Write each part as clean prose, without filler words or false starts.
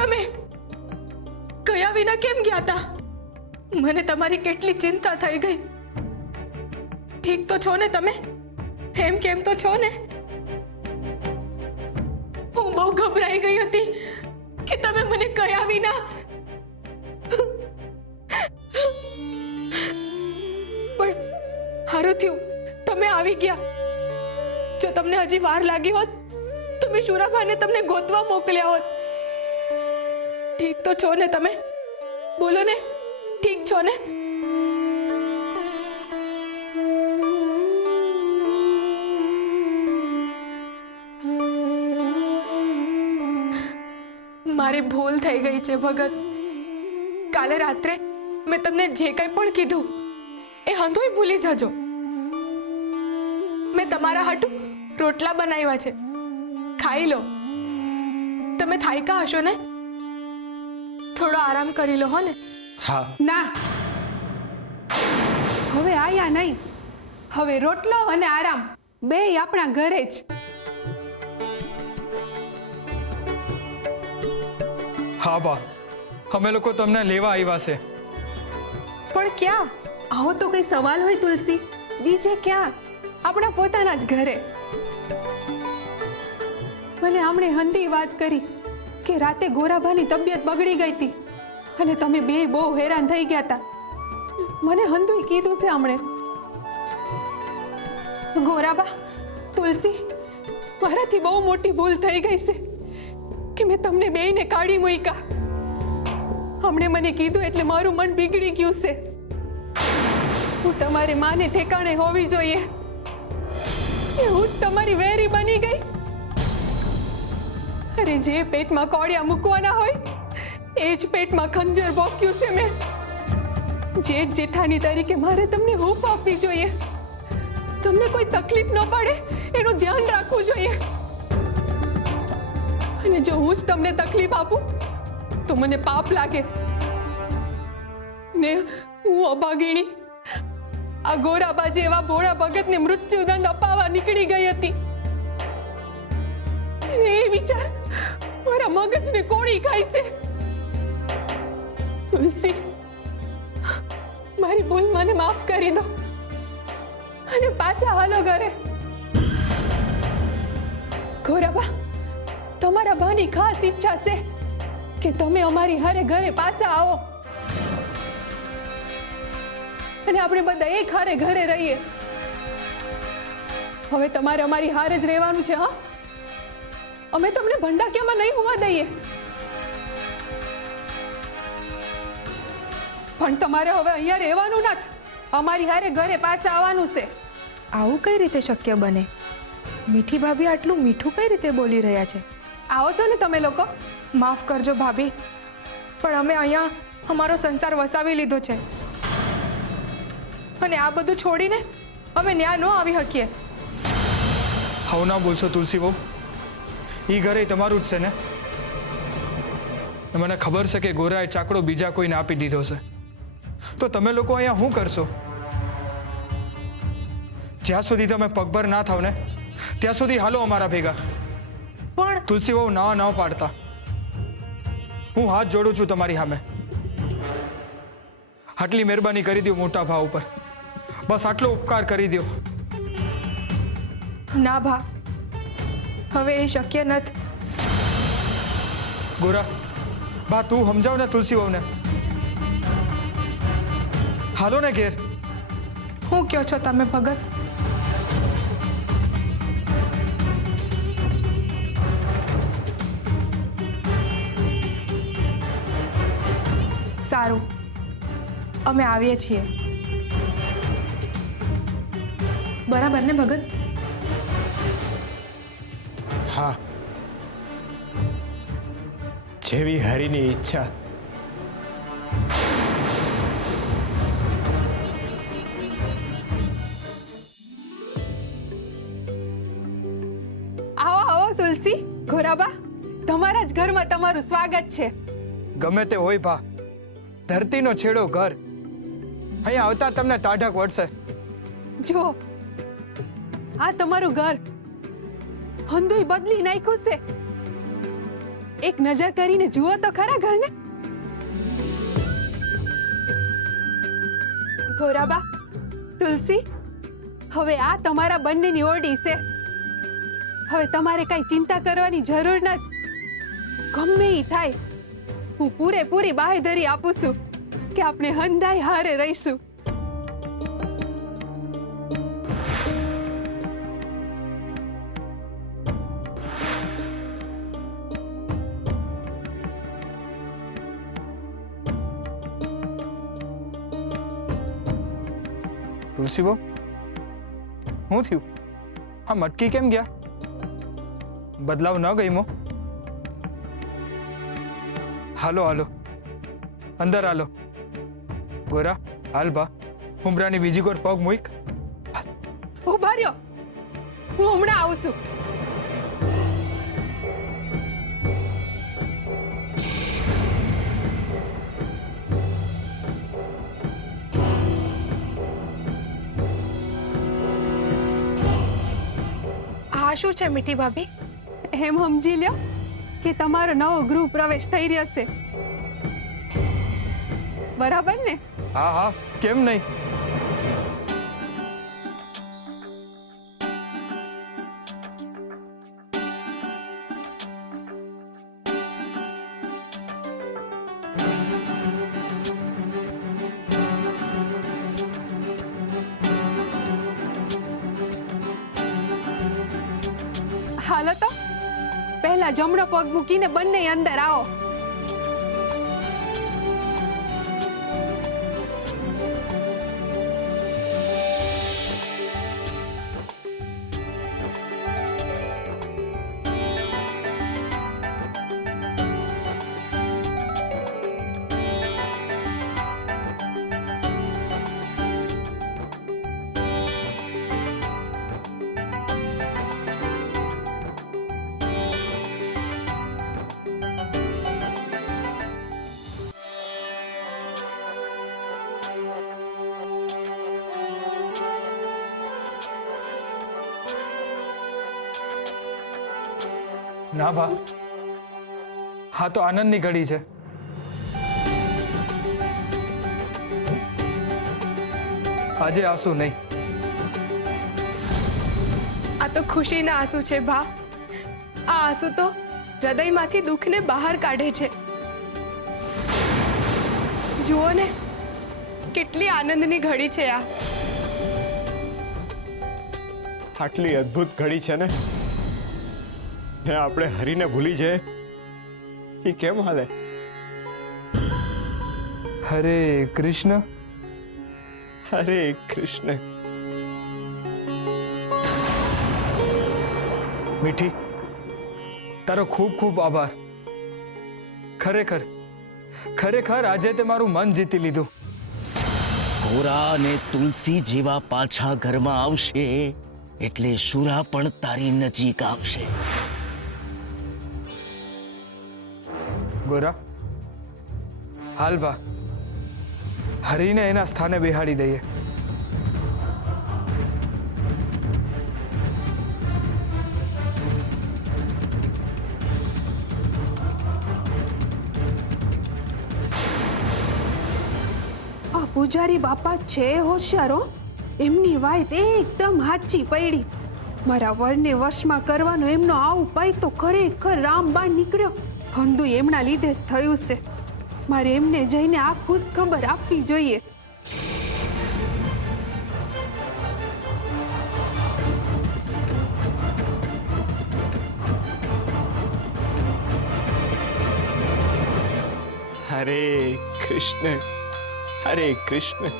તમે ગયા વિના કેમ ગયા હતા? મને તમારી કેટલી ચિંતા થઈ ગઈ. ઠીક તો છો ને તમે? એમ કેમ તો છો ને? હું બહુ ગભરાઈ ગઈ હતી કે તમે મને ગયા વિના. પણ સારું થયું તમે આવી ગયા. જો તમને હજી વાર લાગી હોત તો મેં શુરાભાને તમને ગોતવા મોકલ્યા હોત. ઠીક તો છો ને તમે? બોલો ને, ઠીક છો ને? મારી ભૂલ થઈ ગઈ છે ભગત. કાલે રાત્રે મેં તમને જે કંઈ પણ કીધું એ હંધોય ભૂલી જજો. મેં તમારા હાટુ રોટલા બનાવ્યા છે, ખાઈ લો. તમે થાક્યા હશો ને? થોડો આરામ કરી લો હો ને? હા. ના, હવે આયા નહીં. હવે રોટલો અને આરામ બેય આપણા ઘરે જ. હા બા, અમે લોકો તમને લેવા આવ્યા છે. પણ ક્યાં? આવો તો કઈ સવાલ હોય તુલસી? બીજે ક્યાં? આપણા પોતાના જ ઘરે. મને આમણે હંધી વાત કરી કે રાતે ગોરાભાની તબિયત બગડી ગઈ હતી અને તમે બે બહુ હેરાન થઈ ગયા હતા. મને હંધુય કીધું છે આમણે. ગોરાબા, તુલસી, મારાથી બહુ મોટી ભૂલ થઈ ગઈ છે કે મેં તમને બેયને કાઢી મૂક્યા. હમણે મને કીધું એટલે મારું મન બિગડી ગયું છે. હું તમારી માને ઠેકાણે હોવી જોઈએ. હું જ તમારી વેરી બની ગઈ. અરે જે પેટમાં કોળિયા મૂકવાના હોય એ જ પેટમાં ખંજર ભોંક્યું છે મેં. જેઠ જેઠાણી તરીકે મારે તમને હૂંફ આપવી જોઈએ. તમને કોઈ તકલીફ ન પડે એનું ધ્યાન રાખવું જોઈએ. અને જો હું જ તમને તકલીફ આપું તો મને પાપ લાગે ને હું અભાગીણી આ ગોરાબા જેવા ભોળા ભગતને મૃત્યુદંડ અપાવવા નીકળી ગઈ હતી. એ વિચાર મારા મગજને કોળી ખાય છે. તુલસી, મારી ભૂલ મને માફ કરી દો અને પાછા હાલો ઘરે. ગોરાબા, તમારા ભાની ખાસ ઈચ્છા છે કે તમે અમારી હારે ઘરે પાછા આવો અને આપણે બધા એક હારે ઘરે રહીએ. હવે તમારે અમારી હારે જ રહેવાનું છે. હા, અમે તમને ભંડાકીયામાં નહીં હોવા દઈએ. પણ તમારે હવે અહીંયા રહેવાનું નથી. અમારી હારે ઘરે પાછા આવવાનું છે. આવું કઈ રીતે શક્ય બને? મીઠી ભાભી આટલું મીઠું કઈ રીતે બોલી રહ્યા છે? આવો છો ને તમે લોકો? માફ કરજો ભાભી, પણ અમે અહીંયા અમારો સંસાર વસાવી લીધો છે અને આ બધું છોડીને અમે ન્યા ન આવી શકીએ. હાવ ના બોલશો તુલસી બહુ. એ ઘરે તમારું જ છે ને? મને ખબર છે કે ગોરાએ ચાકડો બીજા કોઈને આપી દીધો છે. તો તમે લોકો અહીંયા શું કરશો? જ્યાં સુધી તમે પગભર ના થાવ ને ત્યાં સુધી હાલો અમારા ભેગા. પણ તુલસી બહુ ના ન પાડતા. હું હાથ જોડું છું તમારી સામે. આટલી મહેરબાની કરી દો મોટા ભાવ ઉપર. બસ આટલો ઉપકાર કરી દો. ના ભા, હવે એ શક્ય નથી. ગોરા બા, તું સમજાવ ને તુલસી વહુને. હાલો ને ઘેર. શું કહો છો તમે ભગત? સારું, અમે આવીએ છીએ. બરાબર ને ભગત? હા, જેવી હરિની ઈચ્છા. આવો આવો તુલસી, ગોરાબા, તમારા જ ઘરમાં તમારું સ્વાગત છે. ગમે તે હોય ભા, ધરતીનો છેડો ઘર. અહીંયા આવતા તમને ટાઢક વળશે. જો આ તમારું ઘર હંધુય બદલી નાખ્યું છે. એક નજર કરીને જુઓ તો ખરા ઘરને. ગોરાબા, તુલસી, હવે આ તમારા બંનેની ઓરડી છે. હવે તમારે કઈ ચિંતા કરવાની જરૂર નથી. ગમે ઈ થાય, હું પૂરેપૂરી બાહેધરી આપું છું કે આપણે હંધાઈ હારે રહીશું. તુલસી બહુ શું થયું? હા, મટકી કેમ ગયા? બદલાવ ન ગઈમો? હાલો હાલો, અંદર હાલો. ગોરા, હાલ બા, ઉમરાની બીજી કોર પગ મૂક. ઉભા રહ્યો, હું હમણાં આવું છું. આ શું છે મીઠી ભાભી? એમ સમજી લ્યો કે તમારો નવો ગૃહ પ્રવેશ થઈ રહ્યો છે. બરાબર ને? હા હા, કેમ નહીં? હાલો તો પહેલા જમણો પગ મૂકીને બંને અંદર આવો. ના ભા, હા તો આનંદની ઘડી છે. આજે આંસુ નહીં. આ તો ખુશીના આંસુ છે ભા. આ આંસુ તો હૃદયમાંથી દુઃખને બહાર કાઢે છે. જુઓ ને, કેટલી આનંદની ઘડી છે આ. આટલી અદ્ભુત ઘડી છે ને આપણે હરીને ભૂલી જાય એ કેમ હાલે? હરે કૃષ્ણ. હરે કૃષ્ણ. મીઠી, તારો ખૂબ ખૂબ આભાર. ખરેખર ખરેખર આજે તે મારું મન જીતી લીધું. ગોરા અને તુલસી જેવા પાછા ઘરમાં આવશે એટલે શુરા પણ તારી નજીક આવશે. ગોરા, હાલ બા, હરીને એના સ્થાને બેહાડી દઈએ. આ પૂજારી બાપા છે હોશિયારો. એમની વાત એકદમ સાચી પડી. મારા વરને વશમાં કરવાનો એમનો આવું પાય તો ખરેખર રામબાણ નીકળ્યો. હંધુ એમના લીધે જ થયું છે. મારે એમને જઈને આ ખુશ ખબર આપવી જોઈએ. હરે કૃષ્ણ. હરે કૃષ્ણ.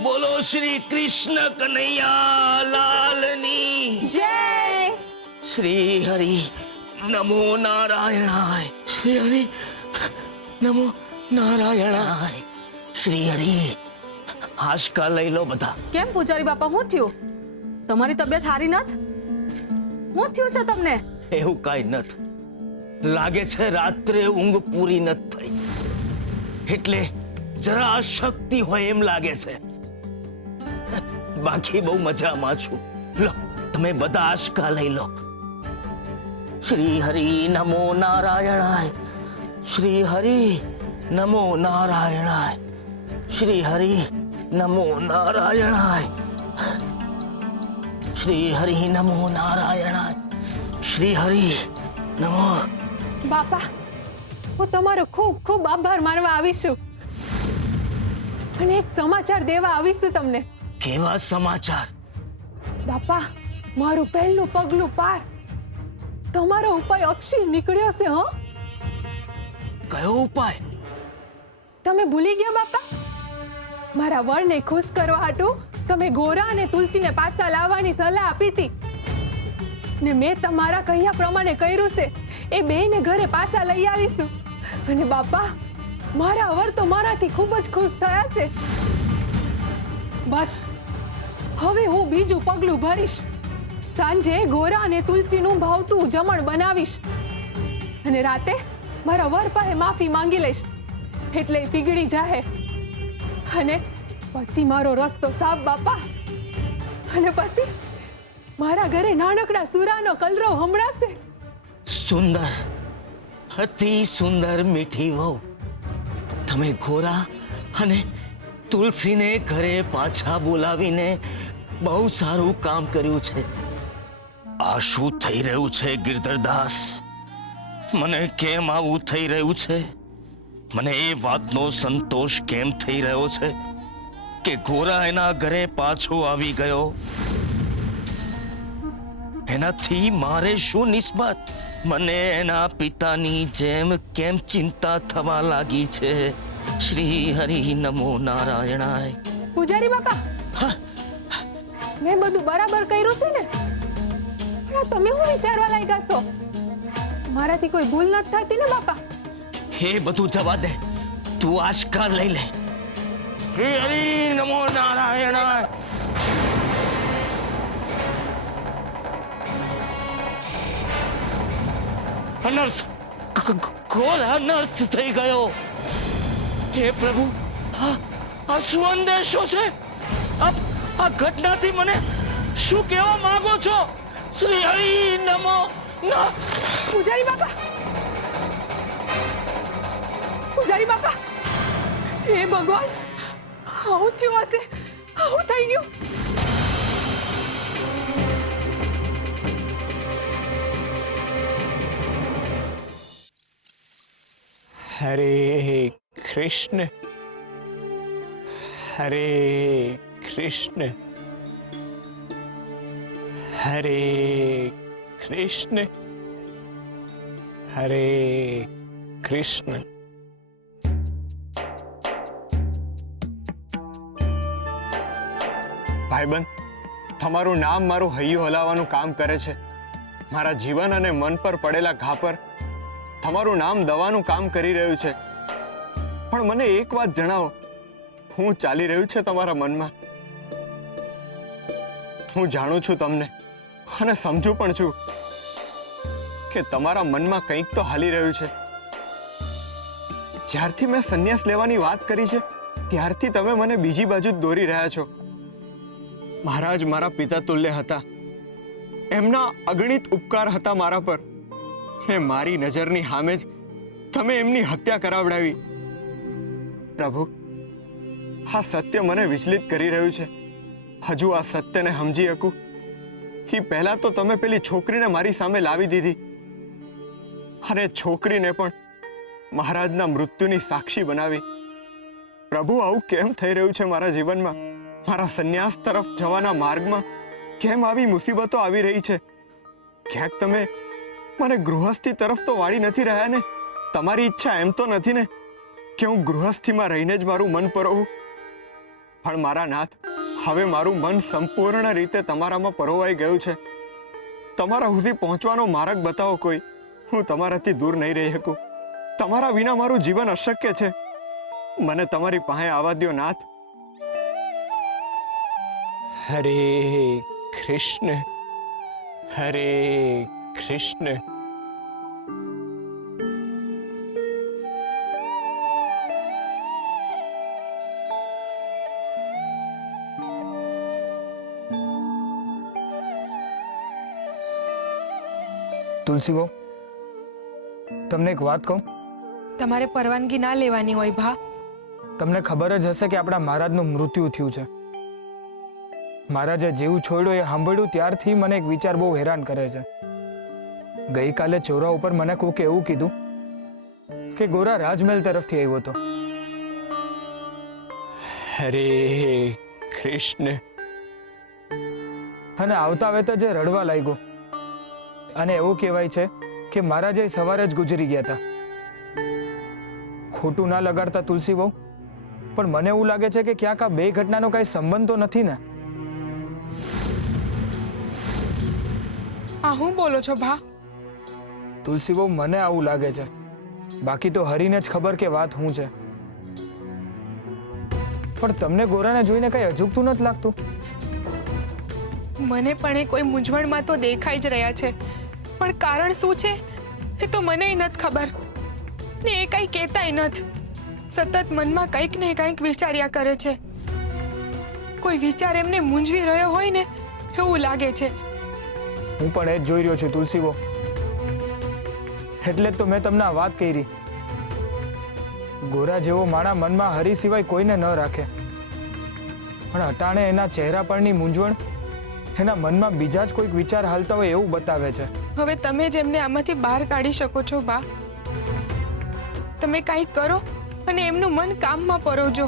બોલો શ્રી કૃષ્ણ કનૈયા લાલની જય શ્રી હરિ નમો નારાયણાય શ્રી હરિ નમો નારાયણાય શ્રી હરિ હાશકા લઈ લો બધા. કેમ પૂજારી બાપા, શું થયું? તમારી તબિયત સારી નથી? શું થયું છે તમને? એવું કાંઈ નથી. લાગે છે રાત્રે ઊંઘ પૂરી નથી થઈ એટલે જરા અશક્તિ હોય એમ લાગે છે. બાકી બહુ મજામાં છું. લો તમે બધા આશકા લઈ લો. શ્રી હરિ નમો નારાયણાય શ્રી હરિ નમો નારાયણાય શ્રી હરિ નમો નારાયણાય શ્રી હરિ નમો નારાયણાય શ્રી હરિ નમો. બાપા, હું તમારો ખૂબ ખૂબ આભાર માનવા આવીશું અને એક સમાચાર દેવા આવીશું તમને. કેવા સમાચાર? બાપા, મારું પહેલું પગલું પાર. તમારો ઉપાય અક્ષી નીકળ્યો છે. હો, કયો ઉપાય? તમે ભૂલી ગયા બાપા? મારા વરને ખુશ કરવા હાટુ તમે ગોરા અને તુલસીને પાછા લાવવાની સલાહ આપી હતી ને મેં તમારા કહ્યા પ્રમાણે કર્યું છે. એ બેયને ઘરે પાછા લઈ આવીશું. અને બાપા, મારા વર તો મારાથી ખૂબ જ ખુશ થયા છે. બસ હવે હું બીજું પગલું ભરીશ. સાંજે ગોરા અને તુલસીનું ભાવતું જમણ બનાવીશ અને રાતે મારા વર પાસે માફી માંગી લઈશ એટલે એ પીગળી જાહે અને પછી મારો રસ્તો સાફ બાપા. અને પછી મારા ઘરે નાનકડા સુરાનો કલરવ હમણાશે. સુંદર, અતિ સુંદર મીઠી વહુ. તમે ગોરા અને તુલસીને ઘરે પાછા બોલાવીને બહુ સારું કામ કર્યું છે. આ શું થઈ રહ્યું છે ગિરધરદાસ? મને કેમ આવું થઈ રહ્યું છે? મને એ વાતનો સંતોષ કેમ થઈ રહ્યો છે કે ગોરા એના ઘરે પાછો આવી ગયો? એનાથી મારે શું નિસ્બત? મને એના પિતાની જેમ કેમ ચિંતા થવા લાગી છે? શ્રી હરિ નમો નારાયણાય. પૂજારી બાપા, હા, મેં બધું બરાબર કર્યું છે ને? પણ તમે શું વિચારવા લાગ્યા છો? મારાથી કોઈ ભૂલ નથી થતી ને બાપા? એ બધું જવા દે, તું આશકા લઈ લે. શ્રી હરિ નમો નારાયણાય. અનર્થ, ઘોર અનર્થ થઈ ગયો. હે પ્રભુ, આ શું અંદેશો છે? આ ઘટનાથી મને શું કહેવા માંગો છો? શ્રી હરિ નમો ના. પૂજારી બાપા, પૂજારી બાપા, હે ભગવાન, આવું થયું હશે, આવું થઈ ગયું. હરે કૃષ્ણ હરે કૃષ્ણ હરે કૃષ્ણ હરે કૃષ્ણ. ભાઈબંધ, તમારું નામ મારું હૈયું હલાવવાનું કામ કરે છે. મારા જીવન અને મન પર પડેલા ઘા પર તમારું નામ દવાનું કામ કરી રહ્યું છે. પણ મને એક વાત જણાવો, શું ચાલી રહ્યું છે તમારા મનમાં? હું જાણું છું તમને અને સમજુ પણ છું કે તમારા મનમાં કંઈક તો હાલી રહ્યું છે. જ્યારથી મેં સંન્યાસ લેવાની વાત કરી છે ત્યારથી તમે મને બીજી બાજુ જ દોરી રહ્યા છો. મહારાજ મારા પિતા તુલ્ય હતા. એમના અગણિત ઉપકાર હતા મારા પર. ને મારી નજરની સામે જ તમે એમની હત્યા કરાવડાવી. પ્રભુ, આ સત્ય મને વિચલિત કરી રહ્યું છે. હજુ આ સત્યને સમજી શકું એ પહેલા તો તમે પેલી છોકરીને મારી સામે લાવી દીધી અને છોકરીને પણ મહારાજના મૃત્યુની સાક્ષી બનાવી. પ્રભુ, આવું કેમ થઈ રહ્યું છે મારા જીવનમાં? મારા સંન્યાસ તરફ જવાના માર્ગમાં કેમ આવી મુસીબતો આવી રહી છે? ક્યાંક તમે મને ગૃહસ્થી તરફ તો વાળી નથી રહ્યા ને? તમારી ઈચ્છા એમ તો નથી ને કે હું ગૃહસ્થીમાં રહીને જ મારું મન પરોવું? પણ મારા નાથ, હવે મારું મન સંપૂર્ણ રીતે તમારામાં પરોવાઈ ગયું છે. તમારા સુધી પહોંચવાનો માર્ગ બતાવો કોઈ. હું તમારાથી દૂર નહીં રહી શકું. તમારા વિના મારું જીવન અશક્ય છે. મને તમારી પાસે આવવા દ્યો નાથ. હરે કૃષ્ણ, હરે કૃષ્ણ. તુલસી બહુ, તમને એક વાત કહું? તમારે પરવાનગી ના લેવાની હોય ભા. તમને ખબર જ હશે કે આપણા મહારાજનું મૃત્યુ થયું છે. મહારાજે જીવ છોડ્યો એ સાંભળ્યું ત્યારથી મને એક વિચાર બહુ હેરાન કરે છે. ગઈકાલે ચોરા ઉપર મને કોઈક એવું કીધું કે ગોરા રાજમહેલ તરફથી આવ્યો હતો. હરે કૃષ્ણ. અને આવતા વેત જ રડવા લાગ્યો. અને એવું કહેવાય છે કે મહારાજે સવારે જ ગુજરી ગયા હતા. ખોટું ના લગાડતા તુલસી બહુ, પણ મને એવું લાગે છે કે ક્યાંક આ બે ઘટનાનો કઈ સંબંધ તો નથી ને? આ હું બોલો છો ભા? તુલસી બહુ, મને આવું લાગે છે. બાકી તો હરીને જ ખબર કે વાત શું છે. પણ તમને ગોરાને જોઈને કઈ અજુગતું નથી લાગતું? મને પણ એ કોઈ મૂંઝવણમાં તો દેખાઈ જ રહ્યા છે, પણ કારણ શું છે એ તો મને નથી ખબર ને એ કઈ કહેતાય નથી. સતત મનમાં કંઈક ને કંઈક વિચાર્યા કરે છે. કોઈ વિચાર એમને મૂંઝવી રહ્યો હોય ને એવું લાગે છે. હું પણ એ જ જોઈ રહ્યો છું તુલસી બહુ. એટલે જ તો મેં તમને આ વાત કરી. ગોરા જેવો માણા મનમાં હરી સિવાય કોઈને ન રાખે, પણ અટાણે એના ચહેરા પરની મૂંઝવણ એના મનમાં બીજા જ કોઈક વિચાર હાલતા હોય એવું બતાવે છે. હવે તમે જ એમને આમાંથી બહાર કાઢી શકો છો બા. તમે કાંઈક કરો અને એમનું મન કામમાં પરોવજો,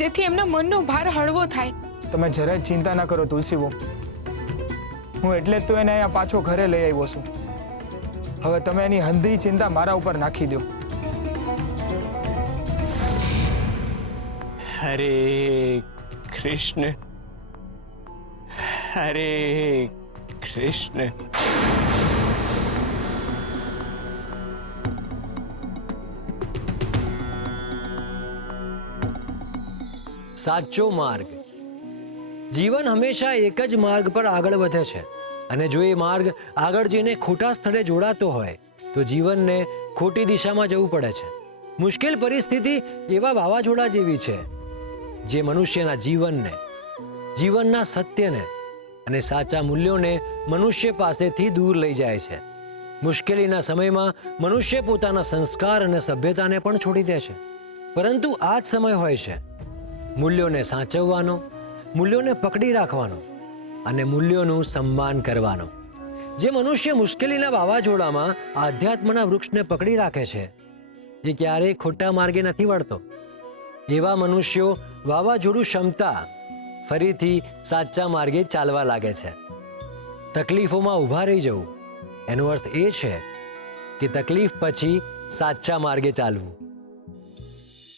જેથી એમના મનનો ભાર હળવો થાય. તમે જરાય ચિંતા ના કરો તુલસી બહુ. હું એટલે જ તો એને અહીંયા પાછો ઘરે લઈ આવ્યો છું. હવે તમે એની હંધી ચિંતા મારા ઉપર નાખી દો. હરે કૃષ્ણ, હરે કૃષ્ણ. સાચો માર્ગ. જીવન હંમેશા એક જ માર્ગ પર આગળ વધે છે, અને જો એ માર્ગ આગળ જઈને ખોટા સ્થળે જોડાતો હોય તો જીવનને ખોટી દિશામાં જવું પડે છે. મુશ્કેલ પરિસ્થિતિ એવા વાવાઝોડા જેવી છે જે મનુષ્યના જીવનને, જીવનના સત્યને અને સાચા મૂલ્યોને મનુષ્ય પાસેથી દૂર લઈ જાય છે. મુશ્કેલીના સમયમાં મનુષ્ય પોતાના સંસ્કાર અને સભ્યતાને પણ છોડી દે છે. પરંતુ આ જ સમય હોય છે મૂલ્યોને સાચવવાનો, મૂલ્યોને પકડી રાખવાનો અને મૂલ્યોનું સન્માન કરવાનો. જે મનુષ્ય મુશ્કેલીના વાવાઝોડામાં આધ્યાત્મના વૃક્ષને પકડી રાખે છે એ ક્યારેય ખોટા માર્ગે નથી વળતો. એવા મનુષ્યો વાવાઝોડું ક્ષમતા ફરીથી સાચા માર્ગે ચાલવા લાગે છે. તકલીફોમાં ઊભા રહી જવું એનો અર્થ એ છે કે તકલીફ પછી સાચા માર્ગે ચાલવું.